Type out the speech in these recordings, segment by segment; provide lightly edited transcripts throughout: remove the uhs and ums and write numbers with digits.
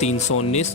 319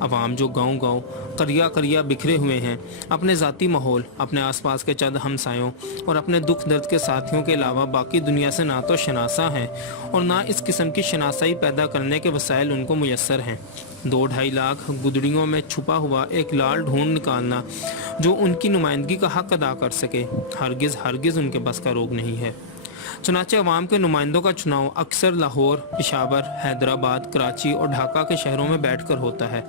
عوام جو گاؤں گاؤں قریہ قریہ بکھرے ہوئے ہیں، اپنے ذاتی ماحول، اپنے آس پاس کے چند ہمسایوں اور اپنے دکھ درد کے ساتھیوں کے علاوہ باقی دنیا سے نہ تو شناسا ہیں اور نہ اس قسم کی شناسائی پیدا کرنے کے وسائل ان کو میسر ہیں۔ 2-2.5 لاکھ گدڑیوں میں چھپا ہوا ایک لال ڈھونڈ نکالنا جو ان کی نمائندگی کا حق ادا کر سکے، ہرگز ان کے بس کا روگ نہیں ہے۔ چنانچہ عوام کے نمائندوں کا چناؤ اکثر لاہور، پشاور، حیدرآباد، کراچی اور ڈھاکہ کے شہروں میں بیٹھ کر ہوتا ہے۔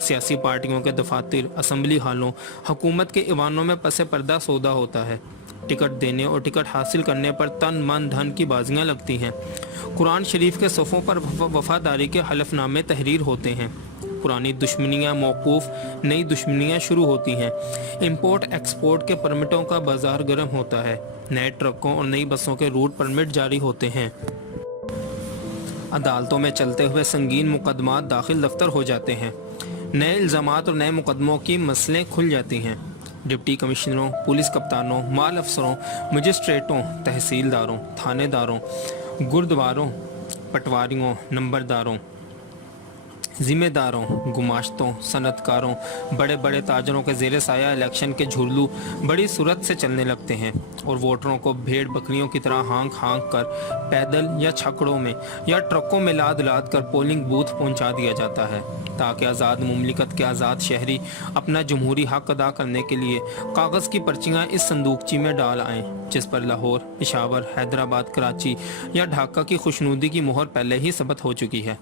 سیاسی پارٹیوں کے دفاتر، اسمبلی ہالوں، حکومت کے ایوانوں میں پس پردہ سودا ہوتا ہے۔ ٹکٹ دینے اور ٹکٹ حاصل کرنے پر تن من دھن کی بازیاں لگتی ہیں۔ قرآن شریف کے صفوں پر وفاداری کے حلف نامے تحریر ہوتے ہیں۔ پرانی دشمنیاں موقوف، نئی دشمنیاں شروع ہوتی ہیں۔ امپورٹ ایکسپورٹ کے پرمٹوں کا بازار گرم ہوتا ہے۔ نئے ٹرکوں اور نئی بسوں کے روٹ پرمٹ جاری ہوتے ہیں۔ عدالتوں میں چلتے ہوئے سنگین مقدمات داخل دفتر ہو جاتے ہیں۔ نئے الزامات اور نئے مقدموں کی مسئلیں کھل جاتی ہیں۔ ڈپٹی کمشنروں، پولیس کپتانوں، مال افسروں، مجسٹریٹوں، تحصیلداروں، تھانے داروں، گردواروں، پٹواریوں، نمبرداروں، ذمہ داروں، گماشتوں، صنعت کاروں، بڑے بڑے تاجروں کے زیر سایہ الیکشن کے جھرلو بڑی سرعت سے چلنے لگتے ہیں اور ووٹروں کو بھیڑ بکریوں کی طرح ہانک ہانک کر پیدل یا چھکڑوں میں یا ٹرکوں میں لاد لاد کر پولنگ بوتھ پہنچا دیا جاتا ہے تاکہ آزاد مملکت کے آزاد شہری اپنا جمہوری حق ادا کرنے کے لیے کاغذ کی پرچیاں اس صندوقچی میں ڈال آئیں جس پر لاہور، پشاور، حیدرآباد، کراچی یا ڈھاکہ کی خوشنودی کی مہر پہلے ہی ثبت ہو چکی ہے۔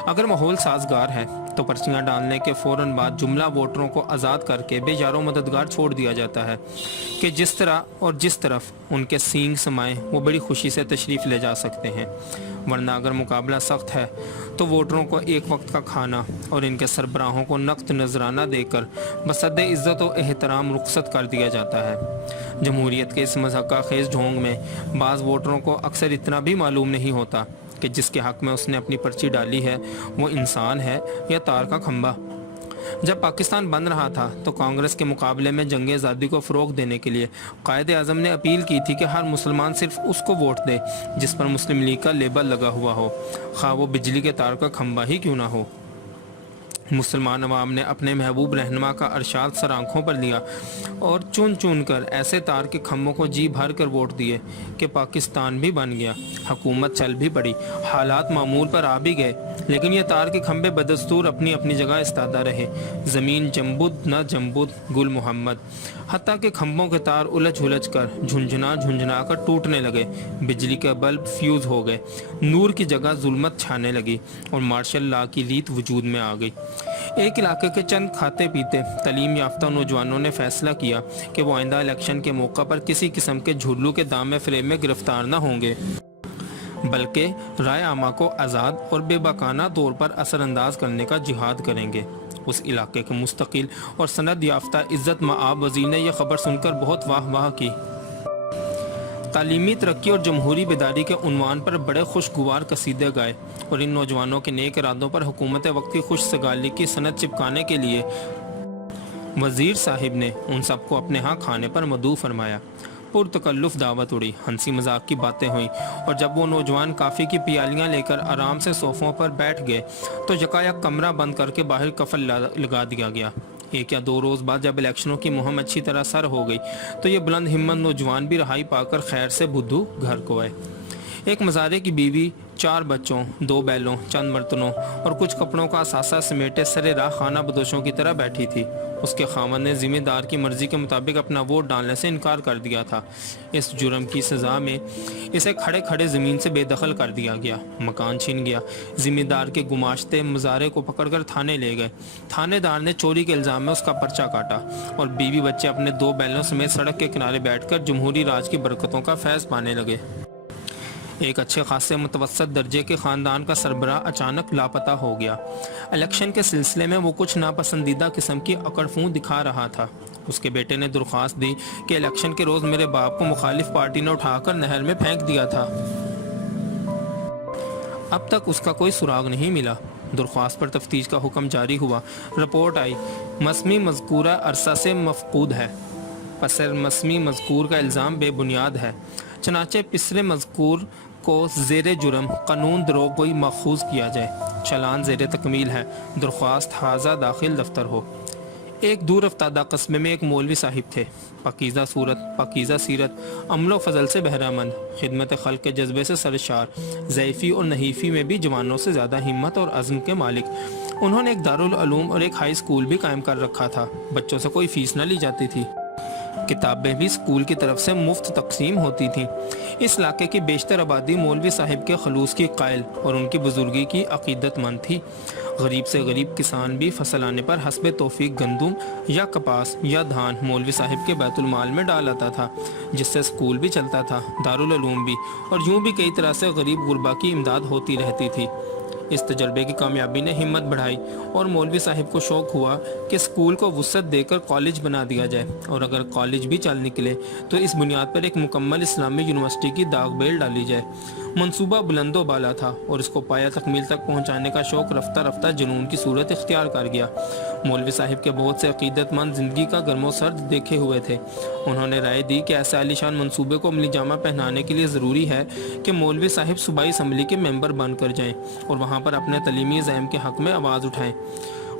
اگر ماحول سازگار ہے تو پرچیاں ڈالنے کے فوراً بعد جملہ ووٹروں کو آزاد کر کے بے یار و مددگار چھوڑ دیا جاتا ہے کہ جس طرح اور جس طرف ان کے سینگ سمائے وہ بڑی خوشی سے تشریف لے جا سکتے ہیں، ورنہ اگر مقابلہ سخت ہے تو ووٹروں کو ایک وقت کا کھانا اور ان کے سربراہوں کو نقد نذرانہ دے کر بصد عزت و احترام رخصت کر دیا جاتا ہے۔ جمہوریت کے اس مضحکہ خیز ڈھونگ میں بعض ووٹروں کو اکثر اتنا بھی معلوم نہیں ہوتا کہ جس کے حق میں اس نے اپنی پرچی ڈالی ہے وہ انسان ہے یا تار کا کھمبا۔ جب پاکستان بن رہا تھا تو کانگریس کے مقابلے میں جنگ آزادی کو فروغ دینے کے لیے قائد اعظم نے اپیل کی تھی کہ ہر مسلمان صرف اس کو ووٹ دے جس پر مسلم لیگ کا لیبل لگا ہوا ہو، خواہ وہ بجلی کے تار کا کھمبا ہی کیوں نہ ہو۔ مسلمان عوام نے اپنے محبوب رہنما کا ارشاد سر آنکھوں پر لیا اور چن چن کر ایسے تار کے کھمبوں کو جی بھر کر ووٹ دیے کہ پاکستان بھی بن گیا، حکومت چل بھی پڑی، حالات معمول پر آ بھی گئے، لیکن یہ تار کے کھمبے بدستور اپنی اپنی جگہ استادہ رہے۔ زمین جنبد نہ جنبد گل محمد، حتیٰ کہ کھمبوں کے تار الجھ الجھ کر جھنجھنا کر ٹوٹنے لگے، بجلی کے بلب فیوز ہو گئے، نور کی جگہ ظلمت چھانے لگی اور مارشل لا کی ریت وجود میں آ گئی۔ ایک علاقے کے چند کھاتے پیتے تعلیم یافتہ نوجوانوں نے فیصلہ کیا کہ وہ آئندہ الیکشن کے موقع پر کسی قسم کے جھرلو کے دام میں فریب میں گرفتار نہ ہوں گے، بلکہ رائے عامہ کو آزاد اور بے باکانہ طور پر اثر انداز کرنے کا جہاد کریں گے۔ اس علاقے کے مستقل اور سند یافتہ عزت مآب وزیر نے یہ خبر سن کر بہت واہ واہ کی۔ تعلیمی ترقی اور جمہوری بیداری کے عنوان پر بڑے خوشگوار قصیدے گائے اور ان نوجوانوں کے نیک ارادوں پر حکومت وقت کی خوش سگالی کی سند چپکانے کے لیے وزیر صاحب نے ان سب کو اپنے ہاں کھانے پر مدعو فرمایا۔ پرتکلف دعوت اڑی، ہنسی مذاق کی باتیں ہوئیں اور جب وہ نوجوان کافی کی پیالیاں لے کر آرام سے صوفوں پر بیٹھ گئے تو یکایک کمرہ بند کر کے باہر کفل لگا دیا گیا۔ 1 یا 2 روز بعد جب الیکشنوں کی مہم اچھی طرح سر ہو گئی تو یہ بلند ہمت نوجوان بھی رہائی پا کر خیر سے بدھو گھر کو آئے۔ ایک مزارے کی بیوی 4 بچوں، 2 بیلوں، چند برتنوں اور کچھ کپڑوں کا اثاثہ سمیٹے سرے راہ خانہ بدوشوں کی طرح بیٹھی تھی۔ اس کے خاوند نے ذمہ دار کی مرضی کے مطابق اپنا ووٹ ڈالنے سے انکار کر دیا تھا۔ اس جرم کی سزا میں اسے کھڑے کھڑے زمین سے بے دخل کر دیا گیا، مکان چھن گیا۔ ذمہ دار کے گماشتے مزارے کو پکڑ کر تھانے لے گئے۔ تھانے دار نے چوری کے الزام میں اس کا پرچہ کاٹا اور بیوی بچے اپنے 2 بیلوں سمیت سڑک کے کنارے بیٹھ کر جمہوری راج کی برکتوں کا فیض پانے لگے۔ ایک اچھے خاصے متوسط درجے کے خاندان کا سربراہ اچانک لاپتہ ہو گیا۔ الیکشن کے سلسلے میں وہ کچھ ناپسندیدہ قسم کی اکڑ فون دکھا رہا تھا۔ اس کے بیٹے نے درخواست دی کہ الیکشن کے روز میرے باپ کو مخالف پارٹی نے اٹھا کر نہر میں پھینک دیا تھا۔ اب تک اس کا کوئی سراغ نہیں ملا۔ درخواست پر تفتیش کا حکم جاری ہوا۔ رپورٹ آئی، مسمی مذکورہ عرصہ سے مفقود ہے، پسر مسمی مذکور کا الزام بے بنیاد ہے۔ چنانچہ پسر مذکور کو زیر جرم قانون دروغ گوئی ماخوذ کیا جائے۔ چلان زیر تکمیل ہے، درخواست حاضہ داخل دفتر ہو۔ ایک دور افتادہ قصبے میں ایک مولوی صاحب تھے، پاکیزہ صورت، پاکیزہ سیرت، عمل و فضل سے بہرہ مند، خدمت خلق کے جذبے سے سرشار، ضعیفی اور نحیفی میں بھی جوانوں سے زیادہ ہمت اور عزم کے مالک۔ انہوں نے ایک دارالعلوم اور ایک ہائی اسکول بھی قائم کر رکھا تھا۔ بچوں سے کوئی فیس نہ لی جاتی تھی، کتابیں بھی اسکول کی طرف سے مفت تقسیم ہوتی تھیں۔ اس علاقے کی بیشتر آبادی مولوی صاحب کے خلوص کی قائل اور ان کی بزرگی کی عقیدت مند تھی۔ غریب سے غریب کسان بھی فصل آنے پر حسب توفیق گندم یا کپاس یا دھان مولوی صاحب کے بیت المال میں ڈال آتا تھا، جس سے اسکول بھی چلتا تھا، دارالعلوم بھی، اور یوں بھی کئی طرح سے غریب غربا کی امداد ہوتی رہتی تھی۔ اس تجربے کی کامیابی نے ہمت بڑھائی اور مولوی صاحب کو شوق ہوا کہ اسکول کو وسعت دے کر کالج بنا دیا جائے، اور اگر کالج بھی چل نکلے تو اس بنیاد پر ایک مکمل اسلامی یونیورسٹی کی داغ بیل ڈالی جائے۔ منصوبہ بلند و بالا تھا اور اس کو پایہ تکمیل تک پہنچانے کا شوق رفتہ رفتہ جنون کی صورت اختیار کر گیا۔ مولوی صاحب کے بہت سے عقیدت مند زندگی کا گرم و سرد دیکھے ہوئے تھے۔ انہوں نے رائے دی کہ ایسے عالی شان منصوبے کو عملی جامہ پہنانے کے لیے ضروری ہے کہ مولوی صاحب صوبائی اسمبلی کے ممبر بن کر جائیں اور وہاں پر اپنے تعلیمی عزائم کے حق میں آواز اٹھائیں۔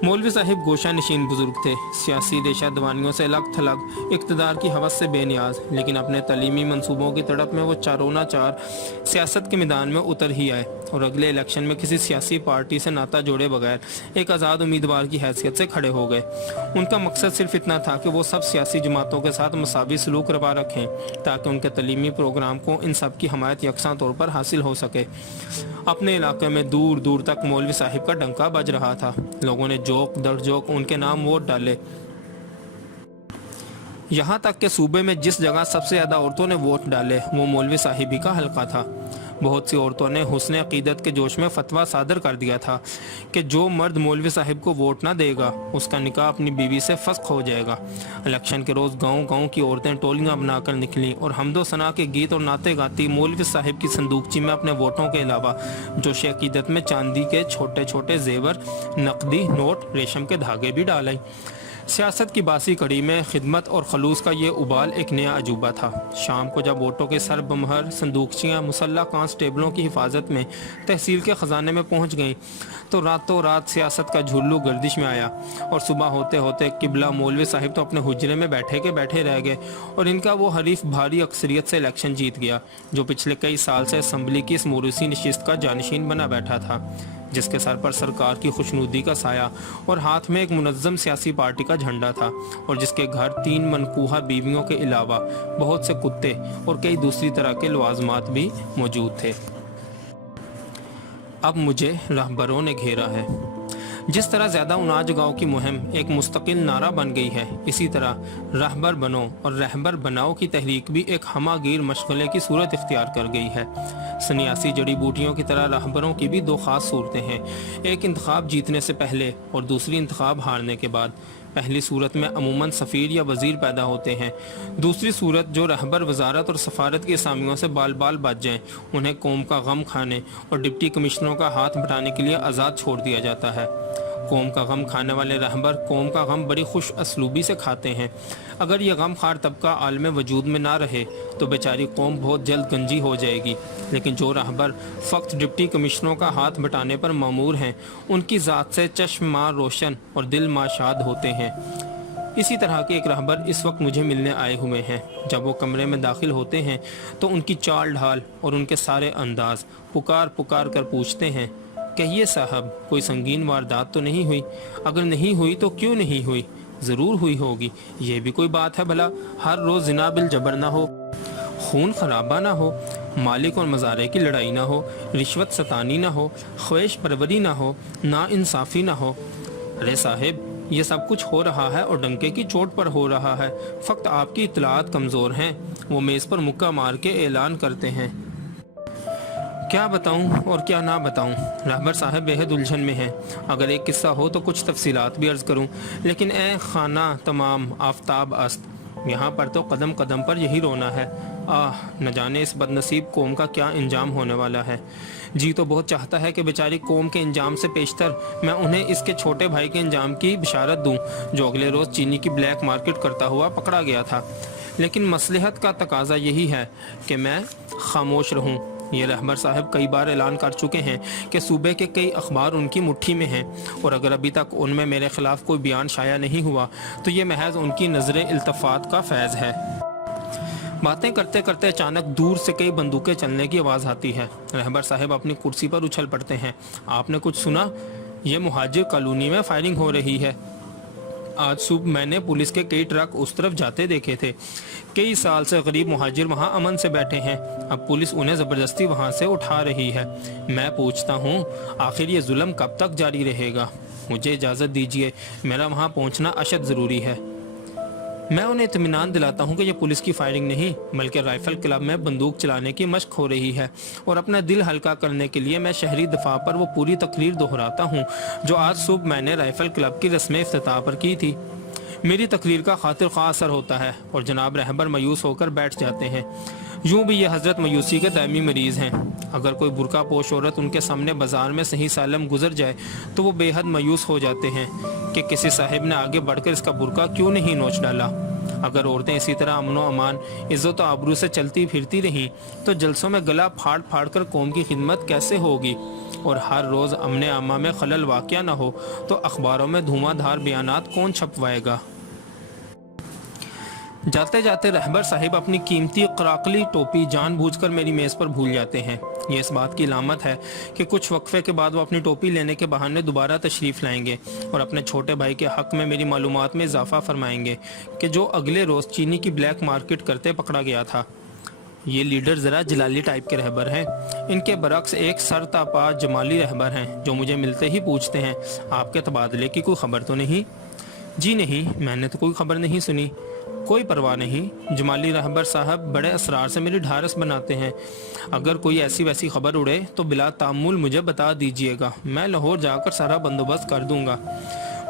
مولوی صاحب گوشہ نشین بزرگ تھے، سیاسی ریشہ دوانیوں سے الگ تھلگ، اقتدار کی ہوس سے بے نیاز، لیکن اپنے تعلیمی منصوبوں کی تڑپ میں وہ چاروں نہ چار سیاست کے میدان میں اتر ہی آئے اور اگلے الیکشن میں کسی سیاسی پارٹی سے ناطہ جوڑے بغیر ایک آزاد امیدوار کی حیثیت سے کھڑے ہو گئے۔ ان کا مقصد صرف اتنا تھا کہ وہ سب سیاسی جماعتوں کے ساتھ مساوی سلوک روا رکھیں تاکہ ان کے تعلیمی پروگرام کو ان سب کی حمایت یکساں طور پر حاصل ہو سکے۔ اپنے علاقے میں دور دور تک مولوی صاحب کا ڈنکا بج رہا تھا، لوگوں نے جوک در جوک ان کے نام ووٹ ڈالے، یہاں تک کہ صوبے میں جس جگہ سب سے زیادہ عورتوں نے ووٹ ڈالے وہ مولوی صاحب ہی کا حلقہ تھا۔ بہت سی عورتوں نے حسن عقیدت کے جوش میں فتویٰ صادر کر دیا تھا کہ جو مرد مولوی صاحب کو ووٹ نہ دے گا اس کا نکاح اپنی بیوی سے فسخ ہو جائے گا۔ الیکشن کے روز گاؤں گاؤں کی عورتیں ٹولیاں بنا کر نکلیں اور حمد و ثنا کے گیت اور نعتیں گاتی مولوی صاحب کی صندوقچی میں اپنے ووٹوں کے علاوہ جوش عقیدت میں چاندی کے چھوٹے چھوٹے زیور، نقدی نوٹ، ریشم کے دھاگے بھی ڈالیں۔ سیاست کی باسی کڑی میں خدمت اور خلوص کا یہ ابال ایک نیا عجوبہ تھا۔ شام کو جب ووٹوں کے سر بمہر صندوقچیاں مسلح کانسٹیبلوں کی حفاظت میں تحصیل کے خزانے میں پہنچ گئیں تو راتوں رات سیاست کا جھلو گردش میں آیا، اور صبح ہوتے ہوتے قبلہ مولوی صاحب تو اپنے حجرے میں بیٹھے رہ گئے اور ان کا وہ حریف بھاری اکثریت سے الیکشن جیت گیا جو پچھلے کئی سال سے اسمبلی کی اس موروثی نشست کا جانشین بنا بیٹھا تھا، جس کے سر پر سرکار کی خوشنودی کا سایہ اور ہاتھ میں ایک منظم سیاسی پارٹی کا جھنڈا تھا، اور جس کے گھر 3 منقوہہ بیویوں کے علاوہ بہت سے کتے اور کئی دوسری طرح کے لوازمات بھی موجود تھے۔ اب مجھے رہبروں نے گھیرا ہے۔ جس طرح زیادہ اناج گاؤں کی مہم ایک مستقل نعرہ بن گئی ہے، اسی طرح رہبر بنو اور رہبر بناؤ کی تحریک بھی ایک ہمہ گیر مشغلے کی صورت اختیار کر گئی ہے۔ سنیاسی جڑی بوٹیوں کی طرح رہبروں کی بھی 2 خاص صورتیں ہیں، ایک انتخاب جیتنے سے پہلے اور دوسری انتخاب ہارنے کے بعد۔ پہلی صورت میں عموماً سفیر یا وزیر پیدا ہوتے ہیں، دوسری صورت جو رہبر وزارت اور سفارت کی اسامیوں سے بال بال بچ جائیں انہیں قوم کا غم کھانے اور ڈپٹی کمشنروں کا ہاتھ بٹانے کے لیے آزاد چھوڑ دیا جاتا ہے۔ قوم کا غم کھانے والے رہبر قوم کا غم بڑی خوش اسلوبی سے کھاتے ہیں۔ اگر یہ غم خوار طبقہ عالم وجود میں نہ رہے تو بیچاری قوم بہت جلد گنجی ہو جائے گی، لیکن جو رہبر فقط ڈپٹی کمشنروں کا ہاتھ بٹانے پر مامور ہیں ان کی ذات سے چشم ماں روشن اور دل ماں شاد ہوتے ہیں۔ اسی طرح کے ایک رہبر اس وقت مجھے ملنے آئے ہوئے ہیں۔ جب وہ کمرے میں داخل ہوتے ہیں تو ان کی چال ڈھال اور ان کے سارے انداز پکار کر پوچھتے ہیں، کہیے صاحب کوئی سنگین واردات تو نہیں ہوئی؟ اگر نہیں ہوئی تو کیوں نہیں ہوئی؟ ضرور ہوئی ہوگی، یہ بھی کوئی بات ہے بھلا؟ ہر روز زنا بالجبر نہ ہو، خون خرابہ نہ ہو، مالک اور مزارع کی لڑائی نہ ہو، رشوت ستانی نہ ہو، خواہش پروری نہ ہو، نا انصافی نہ ہو۔ ارے صاحب یہ سب کچھ ہو رہا ہے اور ڈنکے کی چوٹ پر ہو رہا ہے، فقط آپ کی اطلاعات کمزور ہیں۔ وہ میز پر مکہ مار کے اعلان کرتے ہیں۔ کیا بتاؤں اور کیا نہ بتاؤں؟ رہبر صاحب بےحد الجھن میں ہیں۔ اگر ایک قصہ ہو تو کچھ تفصیلات بھی عرض کروں، لیکن اے خانہ تمام آفتاب است، یہاں پر تو قدم قدم پر یہی رونا ہے۔ نہ جانے اس بد نصیب قوم کا کیا انجام ہونے والا ہے۔ جی تو بہت چاہتا ہے کہ بیچاری قوم کے انجام سے پیشتر میں انہیں اس کے چھوٹے بھائی کے انجام کی بشارت دوں جو اگلے روز چینی کی بلیک مارکیٹ کرتا ہوا پکڑا گیا تھا، لیکن مصلحت کا تقاضا یہی ہے کہ میں خاموش رہوں۔ یہ رہبر صاحب کئی بار اعلان کر چکے ہیں کہ صوبے کے کئی اخبار ان کی مٹھی میں ہیں، اور اگر ابھی تک ان میں میرے خلاف کوئی بیان شائع نہیں ہوا تو یہ محض ان کی نظر التفات کا فیض ہے۔ باتیں کرتے کرتے اچانک دور سے کئی بندوقیں چلنے کی آواز آتی ہے۔ رہبر صاحب اپنی کرسی پر اچھل پڑتے ہیں۔ آپ نے کچھ سنا؟ یہ مہاجر کالونی میں فائرنگ ہو رہی ہے۔ آج صبح میں نے پولیس کے کئی ٹرک اس طرف جاتے دیکھے تھے۔ کئی سال سے غریب مہاجر وہاں امن سے بیٹھے ہیں، اب پولیس انہیں زبردستی وہاں سے اٹھا رہی ہے۔ میں پوچھتا ہوں آخر یہ ظلم کب تک جاری رہے گا؟ مجھے اجازت دیجیے، میرا وہاں پہنچنا اشد ضروری ہے۔ میں انہیں اطمینان دلاتا ہوں کہ یہ پولیس کی فائرنگ نہیں بلکہ رائفل کلب میں بندوق چلانے کی مشق ہو رہی ہے، اور اپنا دل ہلکا کرنے کے لیے میں شہری دفاع پر وہ پوری تقریر دہراتا ہوں جو آج صبح میں نے رائفل کلب کی رسم افتتاح پر کی تھی۔ میری تقریر کا خاطر خواہ اثر ہوتا ہے اور جناب رہبر مایوس ہو کر بیٹھ جاتے ہیں۔ یوں بھی یہ حضرت مایوسی کے دائمی مریض ہیں۔ اگر کوئی برقع پوش عورت ان کے سامنے بازار میں صحیح سالم گزر جائے تو وہ بے حد مایوس ہو جاتے ہیں کہ کسی صاحب نے آگے بڑھ کر اس کا برقع کیوں نہیں نوچ ڈالا۔ اگر عورتیں اسی طرح امن و امان، عزت و آبرو سے چلتی پھرتی رہیں تو جلسوں میں گلا پھاڑ پھاڑ کر قوم کی خدمت کیسے ہوگی؟ اور ہر روز امن عامہ میں خلل واقع نہ ہو تو اخباروں میں دھواں دھار بیانات کون چھپوائے گا؟ جاتے جاتے رہبر صاحب اپنی قیمتی قراقلی ٹوپی جان بوجھ کر میری میز پر بھول جاتے ہیں۔ یہ اس بات کی علامت ہے کہ کچھ وقفے کے بعد وہ اپنی ٹوپی لینے کے بہانے دوبارہ تشریف لائیں گے اور اپنے چھوٹے بھائی کے حق میں میری معلومات میں اضافہ فرمائیں گے کہ جو اگلے روز چینی کی بلیک مارکیٹ کرتے پکڑا گیا تھا۔ یہ لیڈر ذرا جلالی ٹائپ کے رہبر ہیں۔ ان کے برعکس ایک سر تاپا جمالی رہبر ہیں جو مجھے ملتے ہی پوچھتے ہیں آپ کے تبادلے کی کوئی خبر تو نہیں؟ جی نہیں، میں نے تو کوئی خبر نہیں سنی۔ کوئی پرواہ نہیں، جمالی رہبر صاحب بڑے اسرار سے میری ڈھارس بناتے ہیں۔ اگر کوئی ایسی ویسی خبر اڑے تو بلا تعمل مجھے بتا دیجئے گا، میں لاہور جا کر سارا بندوبست کر دوں گا۔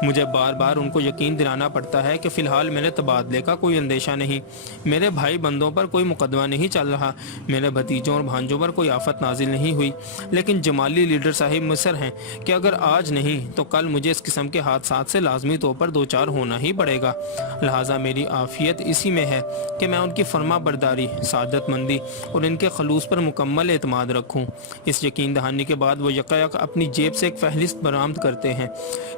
مجھے بار بار ان کو یقین دلانا پڑتا ہے کہ فی الحال میرے تبادلے کا کوئی اندیشہ نہیں، میرے بھائی بندوں پر کوئی مقدمہ نہیں چل رہا، میرے بھتیجوں اور بھانجوں پر کوئی آفت نازل نہیں ہوئی، لیکن جمالی لیڈر صاحب مصر ہیں کہ اگر آج نہیں تو کل مجھے اس قسم کے حادثات سے لازمی طور پر دوچار ہونا ہی پڑے گا۔ لہٰذا میری عافیت اسی میں ہے کہ میں ان کی فرما برداری، سعادت مندی اور ان کے خلوص پر مکمل اعتماد رکھوں۔ اس یقین دہانی کے بعد وہ یکایک اپنی جیب سے ایک فہرست برآمد کرتے ہیں۔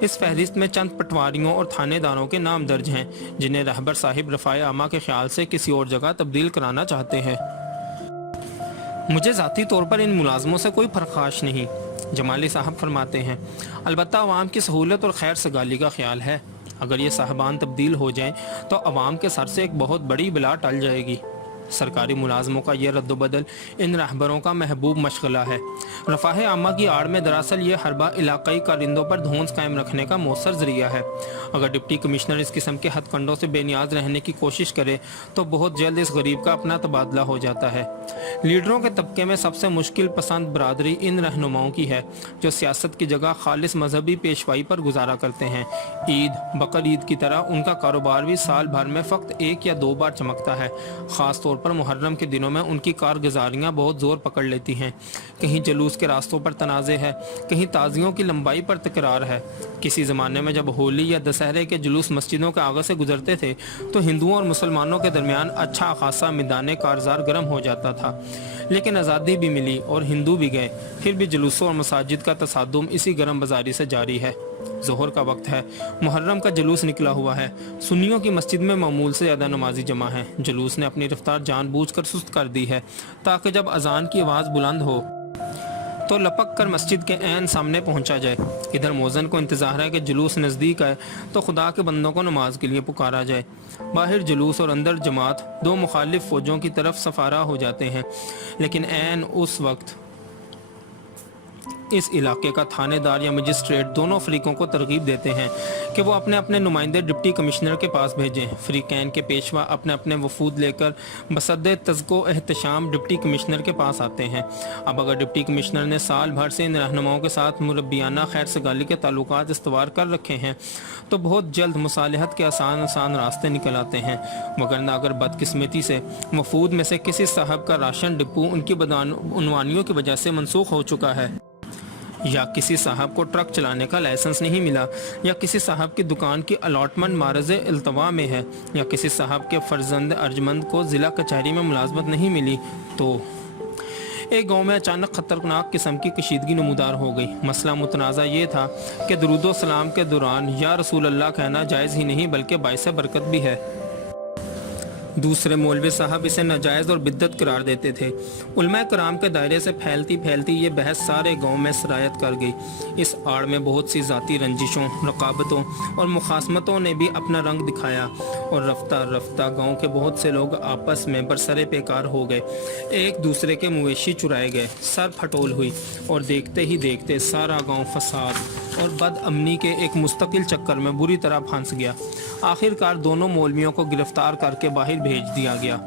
اس فہرست میں چند پٹواریوں اور تھانے داروں کے نام درج ہیں جنہیں رہبر صاحب رفاع عامہ کے خیال سے کسی اور جگہ تبدیل کرانا چاہتے ہیں۔ مجھے ذاتی طور پر ان ملازموں سے کوئی پرخاش نہیں، جمالی صاحب فرماتے ہیں، البتہ عوام کی سہولت اور خیر سگالی کا خیال ہے۔ اگر یہ صاحبان تبدیل ہو جائیں تو عوام کے سر سے ایک بہت بڑی بلا ٹل جائے گی۔ سرکاری ملازموں کا یہ رد و بدل ان رہبروں کا محبوب مشغلہ ہے۔ رفاہ عامہ کی آڑ میں دراصل یہ حربہ علاقائی کارندوں پر دھونس قائم رکھنے کا مؤثر ذریعہ ہے۔ اگر ڈپٹی کمشنر اس قسم کے ہتھ کنڈوں سے بے نیاز رہنے کی کوشش کرے تو بہت جلد اس غریب کا اپنا تبادلہ ہو جاتا ہے۔ لیڈروں کے طبقے میں سب سے مشکل پسند برادری ان رہنماؤں کی ہے جو سیاست کی جگہ خالص مذہبی پیشوائی پر گزارا کرتے ہیں۔ عید بقر عید کی طرح ان کا کاروبار بھی سال بھر میں فقط ایک یا دو بار چمکتا ہے۔ خاص طور پر محرم کے دنوں میں ان کی کارگزاریاں بہت زور پکڑ لیتی ہیں۔ کہیں جلوس کے راستوں پر تنازع ہے، کہیں تعزیوں کی لمبائی پر تکرار ہے۔ کسی زمانے میں جب ہولی یا دسہرے کے جلوس مسجدوں کے آگے سے گزرتے تھے تو ہندوؤں اور مسلمانوں کے درمیان اچھا خاصا میدان کارزار گرم ہو جاتا تھا، لیکن آزادی بھی ملی اور ہندو بھی گئے، پھر بھی جلوسوں اور مساجد کا تصادم اسی گرم بازاری سے جاری ہے۔ ظہر کا وقت ہے، محرم کا جلوس نکلا ہوا ہے، سنیوں کی مسجد میں معمول سے زیادہ نمازی جمع ہیں۔ جلوس نے اپنی رفتار جان بوجھ کر سست کر دی ہے تاکہ جب اذان کی آواز بلند ہو تو لپک کر مسجد کے عین سامنے پہنچا جائے۔ ادھر مؤذن کو انتظار ہے کہ جلوس نزدیک آئے تو خدا کے بندوں کو نماز کے لیے پکارا جائے۔ باہر جلوس اور اندر جماعت دو مخالف فوجوں کی طرف سفارہ ہو جاتے ہیں، لیکن عین اس وقت اس علاقے کا تھانے دار یا مجسٹریٹ دونوں فریقوں کو ترغیب دیتے ہیں کہ وہ اپنے اپنے نمائندے ڈپٹی کمشنر کے پاس بھیجیں۔ فریقین کے پیشوا اپنے اپنے وفود لے کر بصد تزک و احتشام ڈپٹی کمشنر کے پاس آتے ہیں۔ اب اگر ڈپٹی کمشنر نے سال بھر سے ان رہنماؤں کے ساتھ مربیانہ خیر سگالی کے تعلقات استوار کر رکھے ہیں تو بہت جلد مصالحت کے آسان راستے نکل آتے ہیں، وگرنہ اگر بدقسمتی سے وفود میں سے کسی صاحب کا راشن ڈپو ان کی بدعنوانیوں کی وجہ سے منسوخ ہو چکا ہے، یا کسی صاحب کو ٹرک چلانے کا لائسنس نہیں ملا، یا کسی صاحب کی دکان کی الاٹمنٹ معرض التوا میں ہے، یا کسی صاحب کے فرزند ارجمند کو ضلع کچہری میں ملازمت نہیں ملی، تو ایک گاؤں میں اچانک خطرناک قسم کی کشیدگی نمودار ہو گئی۔ مسئلہ متنازع یہ تھا کہ درود و سلام کے دوران یا رسول اللہ کہنا جائز ہی نہیں بلکہ باعث برکت بھی ہے۔ دوسرے مولوی صاحب اسے ناجائز اور بدعت قرار دیتے تھے۔ علماء کرام کے دائرے سے پھیلتی یہ بحث سارے گاؤں میں سرایت کر گئی۔ اس آڑ میں بہت سی ذاتی رنجشوں، رقابتوں اور مخاصمتوں نے بھی اپنا رنگ دکھایا اور رفتہ رفتہ گاؤں کے بہت سے لوگ آپس میں برسر پیکار ہو گئے، ایک دوسرے کے مویشی چرائے گئے، سر پھٹول ہوئی اور دیکھتے ہی دیکھتے سارا گاؤں فساد اور بد امنی کے ایک مستقل چکر میں بری طرح پھنس گیا۔ آخر کار دونوں مولویوں کو گرفتار کر کے باہر بھیج دیا گیا،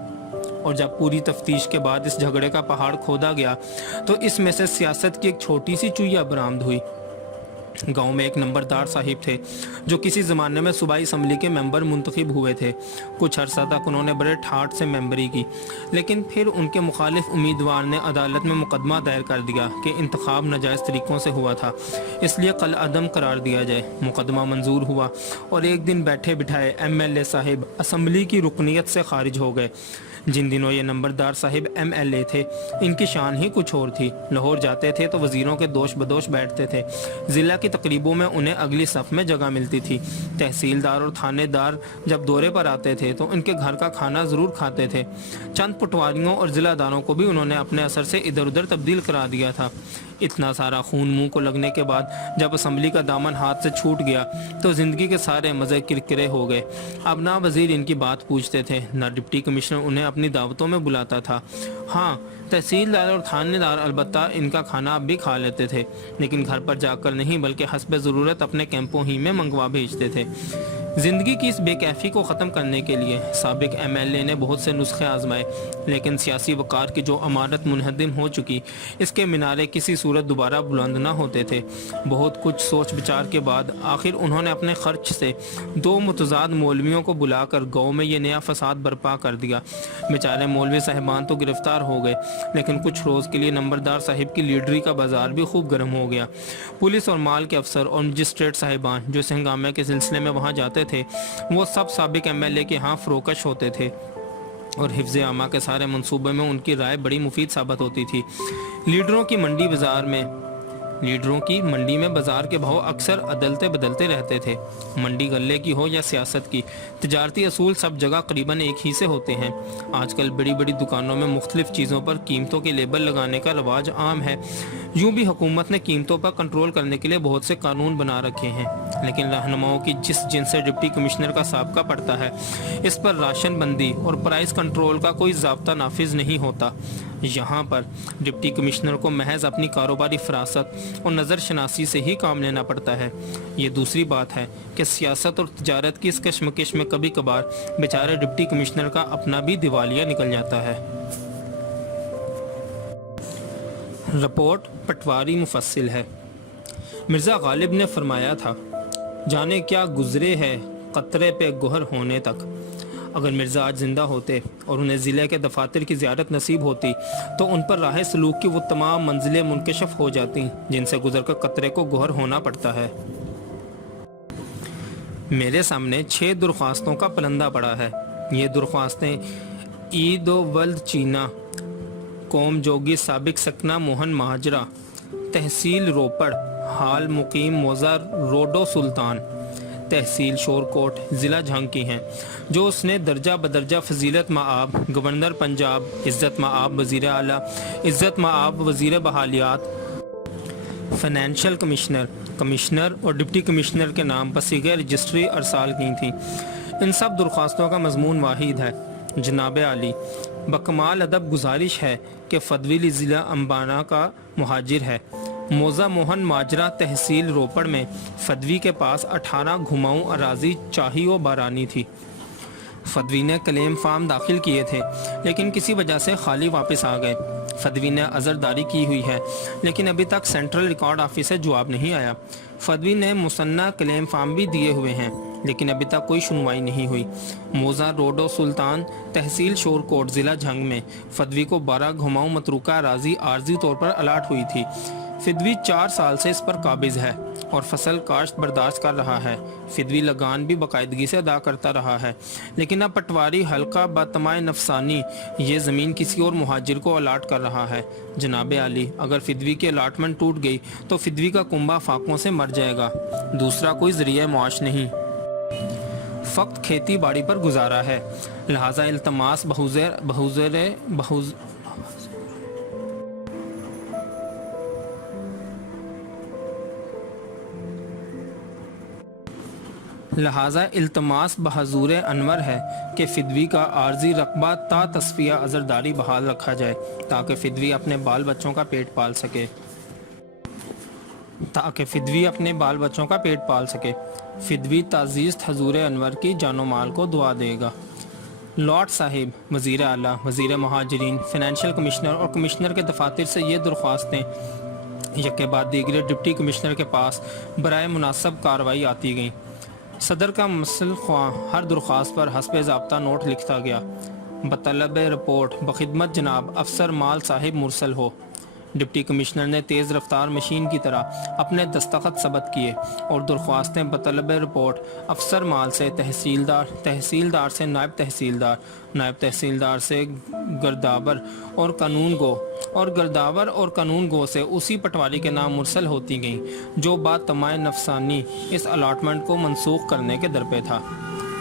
اور جب پوری تفتیش کے بعد اس جھگڑے کا پہاڑ کھودا گیا تو اس میں سے سیاست کی ایک چھوٹی سی چویا برآمد ہوئی۔ گاؤں میں ایک نمبردار صاحب تھے جو کسی زمانے میں صوبائی اسمبلی کے ممبر منتخب ہوئے تھے۔ کچھ عرصہ تک انہوں نے بڑے ٹھاٹ سے ممبری کی، لیکن پھر ان کے مخالف امیدوار نے عدالت میں مقدمہ دائر کر دیا کہ انتخاب ناجائز طریقوں سے ہوا تھا، اس لیے قلعدم قرار دیا جائے۔ مقدمہ منظور ہوا اور ایک دن بیٹھے بٹھائے MLA صاحب اسمبلی کی رکنیت سے خارج ہو گئے۔ جن دنوں یہ نمبردار صاحب MLA تھے ان کی شان ہی کچھ اور تھی۔ لاہور جاتے تھے تو وزیروں کے دوش بدوش بیٹھتے تھے، ضلع کی تقریبوں میں انہیں اگلی صف میں جگہ ملتی تھی۔ تحصیلدار اور تھانے دار جب دورے پر آتے تھے تو ان کے گھر کا کھانا ضرور کھاتے تھے۔ چند پٹواریوں اور ضلع داروں کو بھی انہوں نے اپنے اثر سے ادھر ادھر تبدیل کرا دیا تھا۔ اتنا سارا خون منہ کو لگنے کے بعد جب اسمبلی کا دامن ہاتھ سے چھوٹ گیا تو زندگی کے سارے مزے کرکرے ہو گئے۔ اب نہ وزیر ان کی بات پوچھتے تھے، نہ ڈپٹی کمشنر انہیں اپنی دعوتوں میں بلاتا تھا۔ ہاں، تحصیلدار اور تھانے دار البتہ ان کا کھانا اب بھی کھا لیتے تھے، لیکن گھر پر جا کر نہیں بلکہ حسب ضرورت اپنے کیمپوں ہی میں منگوا بھیجتے تھے۔ زندگی کی اس بے کیفی کو ختم کرنے کے لیے سابق MLA نے بہت سے نسخے آزمائے، لیکن سیاسی وقار کی جو عمارت منہدم ہو چکی، اس کے مینارے کسی صورت دوبارہ بلند نہ ہوتے تھے۔ بہت کچھ سوچ بچار کے بعد آخر انہوں نے اپنے خرچ سے 2 متضاد مولویوں کو بلا کر گاؤں میں یہ نیا فساد برپا کر دیا۔ بیچارے مولوی صاحبان تو گرفتار ہو گئے، لیکن کچھ روز کے لیے نمبردار صاحب کی لیڈری کا بازار بھی خوب گرم ہو گیا۔ پولیس اور مال کے افسر اور مجسٹریٹ صاحبان جو اس ہنگامے کے سلسلے میں وہاں جاتے تھے وہ سب سابق MLA کے ہاں فروکش ہوتے تھے، اور حفظ عامہ کے سارے منصوبے میں ان کی رائے بڑی مفید ثابت ہوتی تھی۔ لیڈروں کی منڈی میں بازار کے بھاؤ اکثر عدلتے بدلتے رہتے تھے۔ منڈی غلے کی ہو یا سیاست کی، تجارتی اصول سب جگہ قریباً ایک ہی سے ہوتے ہیں۔ آج کل بڑی بڑی دکانوں میں مختلف چیزوں پر قیمتوں کے لیبل لگانے کا رواج عام ہے۔ یوں بھی حکومت نے قیمتوں پر کنٹرول کرنے کے لیے بہت سے قانون بنا رکھے ہیں، لیکن رہنماؤں کی جن سے ڈپٹی کمشنر کا سابقہ پڑتا ہے، اس پر راشن بندی اور پرائز کنٹرول کا کوئی ضابطہ نافذ نہیں ہوتا۔ یہاں پر ڈپٹی کمشنر کو محض اپنی کاروباری فراست اور نظر شناسی سے ہی کام لینا پڑتا ہے۔ یہ دوسری بات ہے کہ سیاست اور تجارت کی اس کشمکش میں کبھی کبھار بیچارے ڈپٹی کمشنر کا اپنا بھی دیوالیہ نکل جاتا ہے۔ رپورٹ پٹواری مفصل ہے۔ مرزا غالب نے فرمایا تھا، جانے کیا گزرے ہے قطرے پہ گوہر ہونے تک۔ اگر مرزا آج زندہ ہوتے اور انہیں ضلع کے دفاتر کی زیارت نصیب ہوتی تو ان پر راہ سلوک کی وہ تمام منزلیں منکشف ہو جاتی جن سے گزر کر قطرے کو گوہر ہونا پڑتا ہے۔ میرے سامنے 6 درخواستوں کا پلندہ پڑا ہے۔ یہ درخواستیں عید و ولد چینا، قوم جوگی سابق سکنہ موہن مہاجرہ، تحصیل روپڑ، حال مقیم موزہ روڈو سلطان، تحصیل شورکوٹ، ضلع جھنگ کی ہیں، جو اس نے درجہ بدرجہ فضیلت مآب گورنر پنجاب، عزت مآب وزیر اعلیٰ، عزت مآب وزیر بحالیات، فائنینشل کمشنر اور ڈپٹی کمشنر کے نام پر صیغہ رجسٹری ارسال کی تھی۔ ان سب درخواستوں کا مضمون واحد ہے، جناب عالی، بکمال ادب گزارش ہے کہ فدویلی ضلع امبانہ کا مہاجر ہے، موزہ موہن ماجرہ تحصیل روپڑ میں فدوی کے پاس 18 گھماؤں اراضی چاہی و بارانی تھی۔ فدوی نے کلیم فارم داخل کیے تھے لیکن کسی وجہ سے خالی واپس آ گئے۔ فدوی نے عذرداری کی ہوئی ہے لیکن ابھی تک سینٹرل ریکارڈ آفس سے جواب نہیں آیا۔ فدوی نے مصنع کلیم فارم بھی دیے ہوئے ہیں لیکن ابھی تک کوئی سنوائی نہیں ہوئی۔ موزہ روڈو سلطان تحصیل شورکوٹ ضلع جھنگ میں فدوی کو 12 گھماؤں متروکہ اراضی عارضی طور پر الاٹ ہوئی تھی۔ فدوی 4 سال سے اس پر قابض ہے اور فصل کاشت برداشت کر رہا ہے، فدوی لگان بھی باقاعدگی سے ادا کرتا رہا ہے، لیکن اب پٹواری حلقہ بطمع نفسانی یہ زمین کسی اور مہاجر کو الاٹ کر رہا ہے۔ جناب عالی، اگر فدوی کی الاٹمنٹ ٹوٹ گئی تو فدوی کا کنبہ فاقوں سے مر جائے گا، دوسرا کوئی ذریعہ معاش نہیں۔ فقط کھیتی باڑی پر گزارا ہے، لہذا التماس بحضور انور ہے کہ فدوی کا عارضی رقبہ تا تصفیہ عذرداری بحال رکھا جائے تاکہ فدوی اپنے بال بچوں کا پیٹ پال سکے۔ فدوی تعزیز حضور انور کی جان و مال کو دعا دے گا۔ لارڈ صاحب، وزیر اعلیٰ، وزیر مہاجرین، فنانشل کمشنر اور کمشنر کے دفاتر سے یہ درخواستیں یکے بعد دیگر ڈپٹی کمشنر کے پاس برائے مناسب کارروائی آتی گئیں۔ صدر کا مسل خواں ہر درخواست پر حسب ضابطہ نوٹ لکھتا گیا۔ بطلب رپورٹ بخدمت جناب افسر مال صاحب مرسل ہو۔ ڈپٹی کمشنر نے تیز رفتار مشین کی طرح اپنے دستخط ثبت کیے اور درخواستیں بطلب رپورٹ افسر مال سے تحصیلدار، تحصیلدار سے نائب تحصیلدار، نائب تحصیلدار سے گردابر اور قانون گو سے اسی پٹواری کے نام مرسل ہوتی گئیں جو بطمع نفسانی اس الاٹمنٹ کو منسوخ کرنے کے درپے تھا۔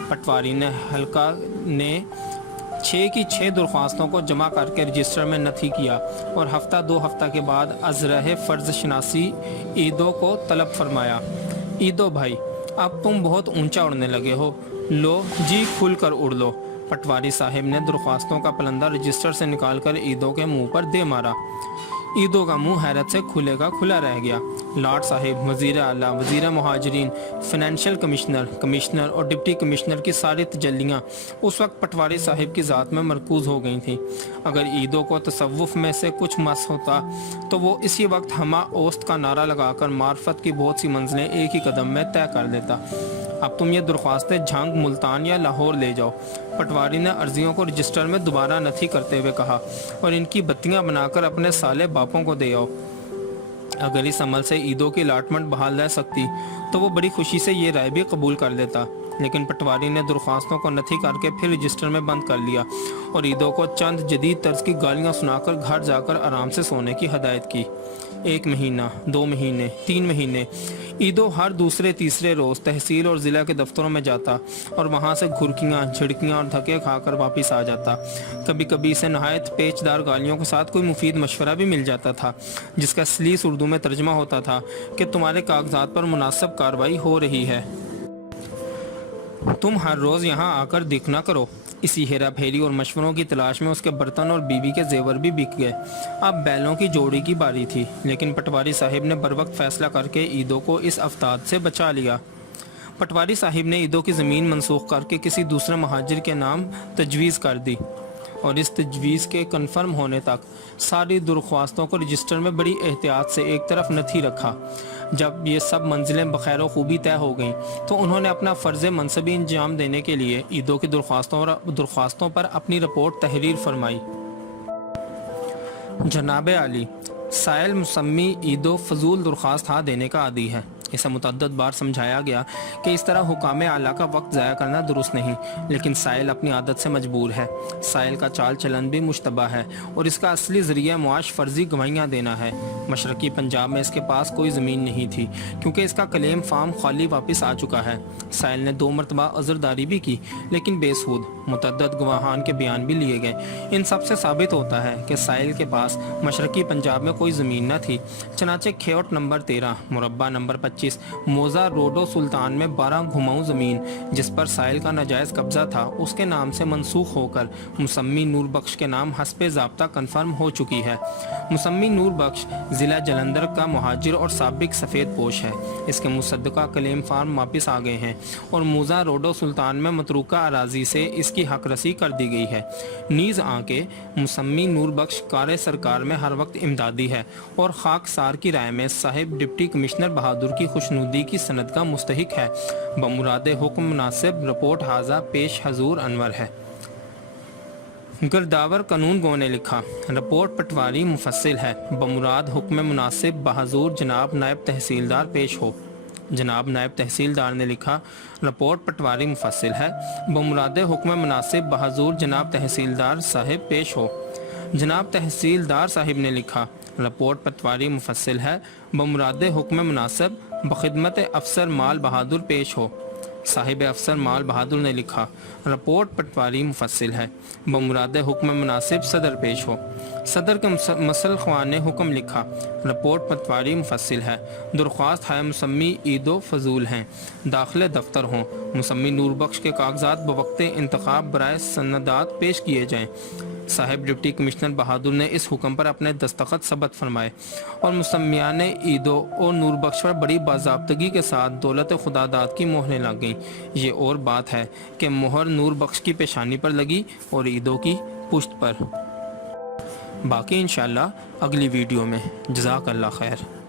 پٹواری نے حلقہ نے 6 کی 6 درخواستوں کو جمع کر کے رجسٹر میں نتھی کیا اور ہفتہ 2 ہفتہ کے بعد ازرہ فرض شناسی ایدو کو طلب فرمایا۔ ایدو بھائی، اب تم بہت اونچا اڑنے لگے ہو، لو جی کھل کر اڑ لو۔ پٹواری صاحب نے درخواستوں کا پلندہ رجسٹر سے نکال کر ایدو کے منہ پر دے مارا۔ ایدو کا منہ حیرت سے کھلے کا کھلا رہ گیا۔ لارڈ صاحب، وزیر اعلیٰ، وزیر مہاجرین، فنانشل کمشنر اور ڈپٹی کمشنر کی ساری تجلیاں اس وقت پٹواری صاحب کی ذات میں مرکوز ہو گئی تھیں۔ اگر ایدو کو تصوف میں سے کچھ مس ہوتا تو وہ اسی وقت ہمہ اوست کا نعرہ لگا کر معرفت کی بہت سی منزلیں ایک ہی قدم میں طے کر دیتا۔ اب تم یہ درخواستیں جھانگ ملتان یا لاہور لے جاؤ۔ پٹواری نے عرضیوں کو رجسٹر میں دوبارہ نتھی کرتے ہوئے کہا، اور ان کی بتیاں بنا کر اپنے سالے باپوں کو دے آؤ۔ اگر اس عمل سے ایدو کی الاٹمنٹ بحال رہ سکتی تو وہ بڑی خوشی سے یہ رائے بھی قبول کر لیتا، لیکن پٹواری نے درخواستوں کو نتھی کر کے پھر رجسٹر میں بند کر لیا اور ایدو کو چند جدید طرز کی گالیاں سنا کر گھر جا کر آرام سے سونے کی ہدایت کی۔ 1 مہینہ، 2 مہینے، 3 مہینے، ایدو ہر دوسرے تیسرے روز تحصیل اور ضلع کے دفتروں میں جاتا اور وہاں سے گھرکیاں، جھڑکیاں اور دھکے کھا کر واپس آ جاتا۔ کبھی کبھی اسے نہایت پیچ دار گالیوں کے ساتھ کوئی مفید مشورہ بھی مل جاتا تھا، جس کا سلیس اردو میں ترجمہ ہوتا تھا کہ تمہارے کاغذات پر مناسب کارروائی ہو رہی ہے، تم ہر روز یہاں آ کر دیکھنا کرو۔ اسی ہیرا پھیری اور مشوروں کی تلاش میں اس کے برتن اور بیوی کے زیور بھی بک گئے۔ اب بیلوں کی جوڑی کی باری تھی، لیکن پٹواری صاحب نے بروقت فیصلہ کر کے ایدو کو اس افتاد سے بچا لیا۔ پٹواری صاحب نے ایدو کی زمین منسوخ کر کے کسی دوسرے مہاجر کے نام تجویز کر دی اور اس تجویز کے کنفرم ہونے تک ساری درخواستوں کو رجسٹر میں بڑی احتیاط سے ایک طرف نتھی رکھا۔ جب یہ سب منزلیں بخیر و خوبی طے ہو گئیں تو انہوں نے اپنا فرض منصبی انجام دینے کے لیے ایدو کی درخواستوں پر اپنی رپورٹ تحریر فرمائی۔ جناب عالی، سائل مسمی ایدو فضول درخواست ہاں دینے کا عادی ہے۔ اسے متعدد بار سمجھایا گیا کہ اس طرح حکام اعلیٰ کا وقت ضائع کرنا درست نہیں، لیکن سائل اپنی عادت سے مجبور ہے۔ سائل کا چال چلن بھی مشتبہ ہے اور اس کا اصلی ذریعہ معاش فرضی گواہیاں دینا ہے۔ مشرقی پنجاب میں اس کے پاس کوئی زمین نہیں تھی کیونکہ اس کا کلیم فارم خالی واپس آ چکا ہے۔ سائل نے 2 مرتبہ عذرداری بھی کی لیکن بے سود۔ متعدد گواہان کے بیان بھی لیے گئے۔ ان سب سے ثابت ہوتا ہے کہ سائل کے پاس مشرقی پنجاب میں کوئی زمین نہ تھی۔ چنانچہ کھیوٹ نمبر 13 مربع نمبر 25 موزہ روڈو سلطان میں 12 گھماؤں زمین جس پر سائل کا ناجائز قبضہ تھا اس کے نام سے منسوخ ہو کر مسمی نور بخش کے نام حسب ضابطہ کنفرم ہو چکی ہے۔ مسمی نور بخش ضلع جلندر کا مہاجر اور سابق سفید پوش ہے۔ اس کے مصدقہ کلیم فارم واپس آ گئے ہیں اور موزہ روڈو سلطان میں متروکہ اراضی سے اس کی حق رسی کر دی گئی ہے۔ نیز آنکہ مسمی نور بخش کار سرکار میں ہر وقت امدادی ہے اور خاک سار کی رائے میں صاحب ڈپٹی کمشنر بہادر کی خوشنودی کی سند کا مستحق ہے۔ بمراد حکم مناسب رپورٹ حاضہ پیش حضور انور ہے۔ گرداور قانون گو نے لکھا، رپورٹ پٹواری مفصل ہے، بمراد حکم مناسب بحضور جناب نائب تحصیلدار پیش ہو۔ جناب نائب تحصیلدار نے لکھا رپورٹ پٹواری مفصل ہے، بمراد حکم مناسب بحضور جناب تحصیلدار صاحب پیش ہو۔ جناب تحصیلدار صاحب نے لکھا رپورٹ پٹواری مفصل ہے، بمراد حکم مناسب بخدمت افسر مال بہادر پیش ہو۔ صاحب افسر مال بہادر نے لکھا رپورٹ پٹواری مفصل ہے، بمراد حکم مناسب صدر پیش ہو۔ صدر کے مسل خوان نے حکم لکھا رپورٹ پٹواری مفصل ہے، درخواست ہے مسمی عید و فضول ہیں، داخل دفتر ہوں، مسمی نور بخش کے کاغذات بوقت انتخاب برائے سندات پیش کیے جائیں۔ صاحب ڈپٹی کمشنر بہادر نے اس حکم پر اپنے دستخط ثبت فرمائے اور مسمیان عیدو اور نور بخش پر بڑی باضابطگی کے ساتھ دولت خدا داد کی مہریں لگ گئیں۔ یہ اور بات ہے کہ مہر نور بخش کی پیشانی پر لگی اور عیدو کی پشت پر۔ باقی انشاءاللہ اگلی ویڈیو میں۔ جزاک اللہ خیر۔